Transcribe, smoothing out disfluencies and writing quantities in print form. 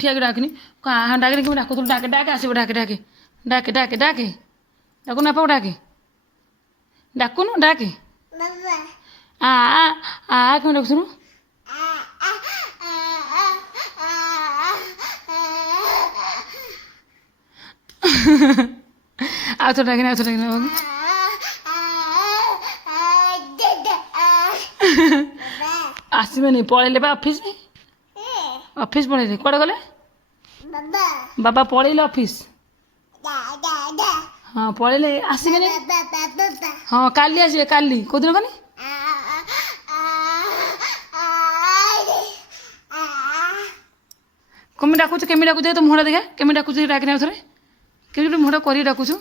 ଠିଆକି ଡାକିନି ହଁ ଡାକିନି କେମିତି ଡାକୁଥିଲୁ ଡାକେ ଡାକେ ଆସିବ ଡାକେ ଡାକେ ଡାକେ ଡାକେ ଡାକେ ଡାକୁନୁ ବାପାକୁ ଡାକେ ଡାକୁନୁ ଡାକେ ଆ କେମିତି ଡାକୁଥିଲୁ ଆଉ ଥରେ ଡାକିନି ବାପାକୁ ଆସିବେନି ପଳେଇଲେ ବା ଅଫିସ ଅଫିସ ପଳେଇଲେ କୁଆଡ଼େ ଗଲେ ବାବା ପଳେଇଲେ ଅଫିସ ହଁ ପଳେଇଲେ ଆସିବେନି ହଁ କାଲି ଆସିବେ କାଲି କେଉଁଦିନ କନି କେମିତି ଡାକୁଛୁ କେମିତି ଡାକୁଛୁ ତ ମୁହଁଟା ଦେଖା କେମିତି ଡାକୁଛୁ ଡାକିନି ଆଉ ଥରେ କେମିତି ଗୋଟେ ମୁହଁଟା କରିକି ଡାକୁଛୁ